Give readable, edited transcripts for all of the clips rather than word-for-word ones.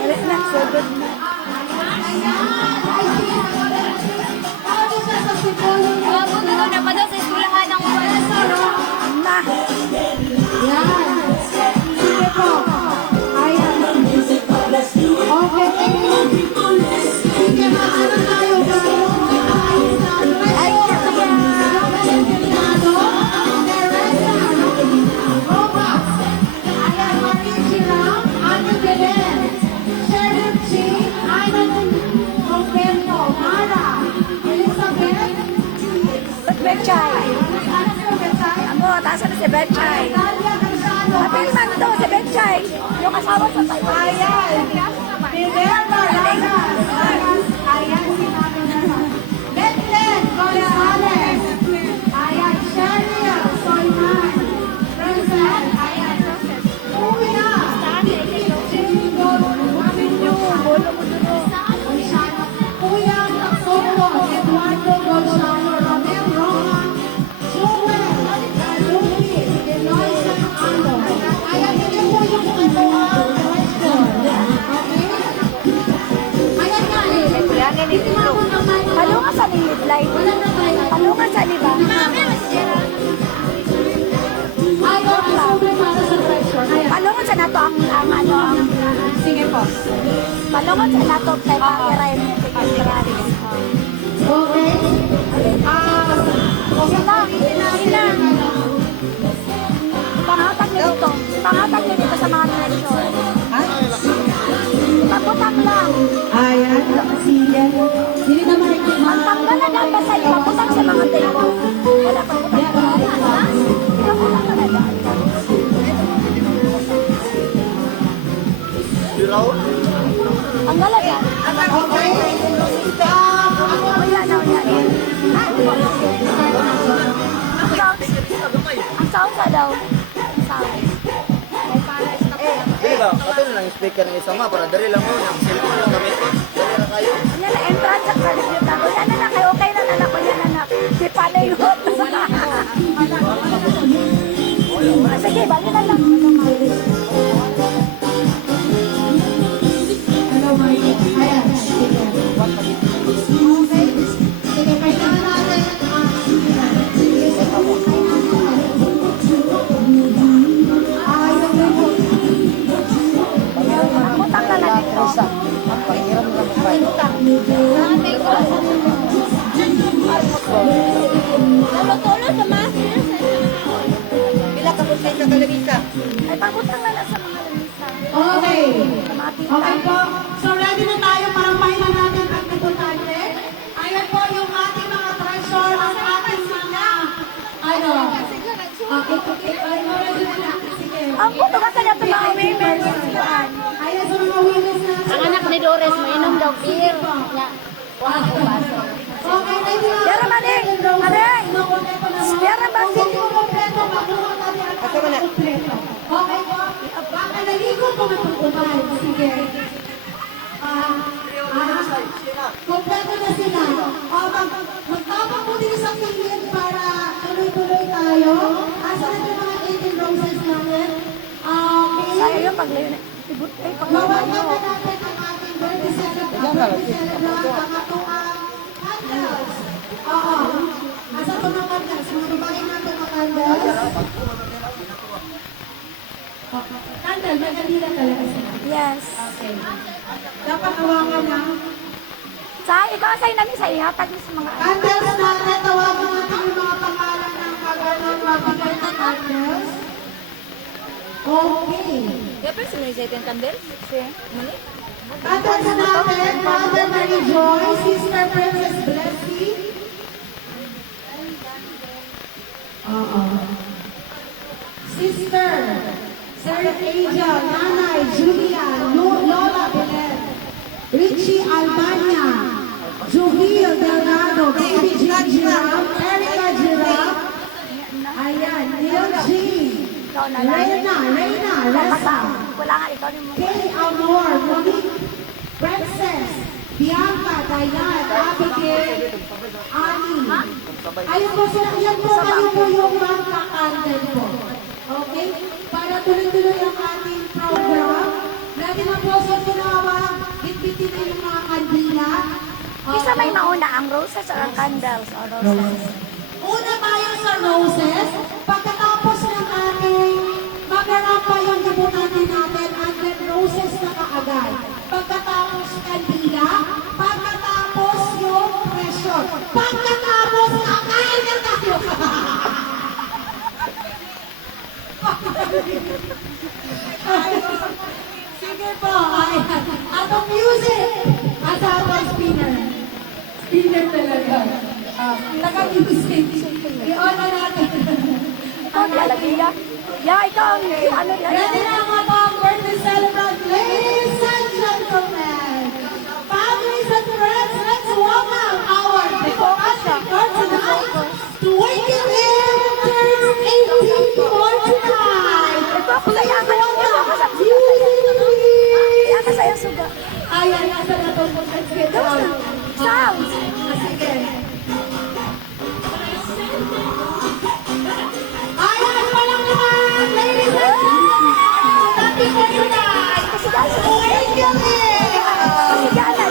Balik na, sugod na. Na. Sige po. Ayan. Okay. Sige, maano tayo ba? Betchay. Amo, taas na si Betchay. Happy man to, si Betchay. Yung asawa sa Taiwan. Ayan. Ayan, sinabi na sa. Bethlen Gonzalez. Ayan, Cheryl Solman. Rosel. Ayan, Rosel. Kuya. Jingo. Kuya Soto. Eduardo Gonzalo. Romel Roma. Joel. Lupi. Eloisa Ando. Ayan, hindi po yung Palungan sa lilid light. Palungan sa liba. Palungan sa nato ang ano. Sige po. Palungan sa nato tayo pakiray mo. Okay. Sila. Pangatag niyo dito. Pangatag niyo dito sa mga treasure. Pagputang lang. Ayan. Sige. Hindi naman Ang tanggalan ang basta ipaputang sa mga table. Wala pa putang sa mga ipaputang na ba? Ang galaga. Okay. Wala na yan. Ang sound ka daw. Ang sound. Di ba? Kato na lang yung speaker ng isama para dari lang mo. Ang cellphone lang kami. Dari na kayo. Yan na entrance at kaligit ako. Yan na kayo. Okay na anak ko. Yan anak. Di pala yun. Sige, bagay na lang. Hello, Mike. Ayan. Sige. Okay. Sige, kailangan natin. Ayan na po. Pagputang na lang ito. Ang pakiram lang mo pa. Tulo sa master. Pila ka punta ka kalamisa? Ay, pagputang na lang sa mga lamisa. Okay. Sa mga tita. Okay po. So ready na tayo para pahinga natin ang importante. Ayan po yung ating mga treasure, ang ating mga ano. Ready na. Sige. Ang puto ka sa nato mga women. Ayan sa mga winners na. Ang anak ni Doris, mainom daw beer. Nya, wala ko baso. Okay, ready na. Yara maning. Maning. Yara maning. Kompleto, magluha natin ang kompleto. Okay po. Baka naligo po matutupan. Sige. Kompleto na sila. Magtapang po din sa kilid para tuloy-tuloy tayo. Asa na yung mga 18 roses namin? Okay. Sayang yung paglayo na. Ibut ay Mawag paglayo. na natin ang ating birthday celebrant, pangatuang candles. Oo. Asa po ng candles? Mga babae natin ang candles. Candle, may kanila talaga sila. Yes. Okay. Dapat hawakan na. Sa ikaw sa'yo namin sa ihatag mo sa mga Candles natin, tawagan natin yung mga pangalan ng kaganon mabigay na candles. Okay. Dapat sinulisay yung candle? Mali? Candles natin, Mother Mary Joy, Sister Princess Blessy. Sister, Sarah Angel, Nanay, Julia, Lola Belen, Richie Albania, Juhil Delgado, Baby G Giraffe, Erica Giraffe, ayan, Neil G, ikaw na lang. Reyna, Ressa, Wala nga ikaw ni mo. Kay Amor, Monique, Princess, Bianca, Dayan, Abigail, Annie. Ayun po, sir, yan po kayo po yung mga candle po. Okay? Para tuloy-tuloy dito yung mga kandila. Isa may mauna ang roses or ang candles or roses. Una tayo sa roses. Pagkatapos ng ating magarapa yung debutante natin, and then roses na kaagad. Pagkatapos kandila, pagkatapos yung pressure. Pagkatapos kakain na tayo. Sige po, ayan. At ang music, asawa spinner. Spinner talaga. Naka-music. I-on na natin. Ikaw nalagay ya. Ya, ikaw ang ano yan. Ready na ang atong birthday celebrant, ladies and gentlemen. Families and friends, let's welcome our diplomatic for tonight. Twinkle in turns 18 for tonight. Ito ako sa yan. Ayaw ko sa suga. Yan ka sa yung suga. Ayan, nasa na itong schedule. Sounds. Sige. Ayan, walang naman, ladies and gentlemen. Happy birthday tonight. Twinkle in. Sige, ala.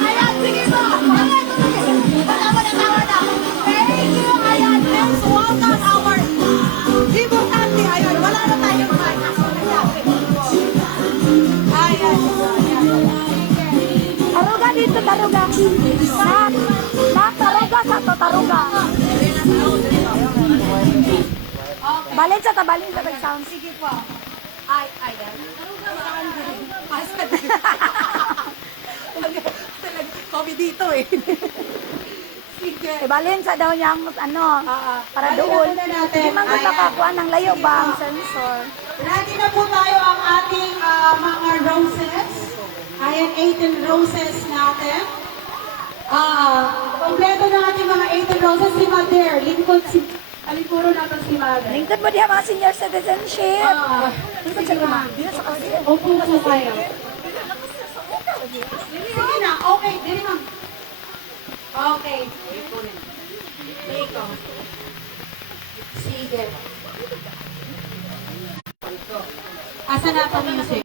Ayan, sige po. Ayan, sige. Tawa na. Thank you. Ayan, let's welcome our debutante. Ayan, wala na tayong mic. Ayan. Taruga dito, taruga. Mak, taruga sa to, taruga. Balin sa tabalin sa sound. Sige po. Ayan. Kami dito eh. Sige. Ibalin sa daw niyang ano, para doon. Balikan na natin. Hindi man ko Ayan. nakakuha ng layo ba ang sensor. Ready na po tayo ang ating mga roses. Ayan, 18 roses natin. Kompleto na ating mga 18 roses. Si Mother, Alikuro natin si Mother. Lingkod mo diha mga senior citizenship. Lingkod sa sige lima. ma. Dito sa kasi. Opo po kayo. Sige na, okay. Dili ma'am. Okay. Ikaw. Sige. Asa na pa music?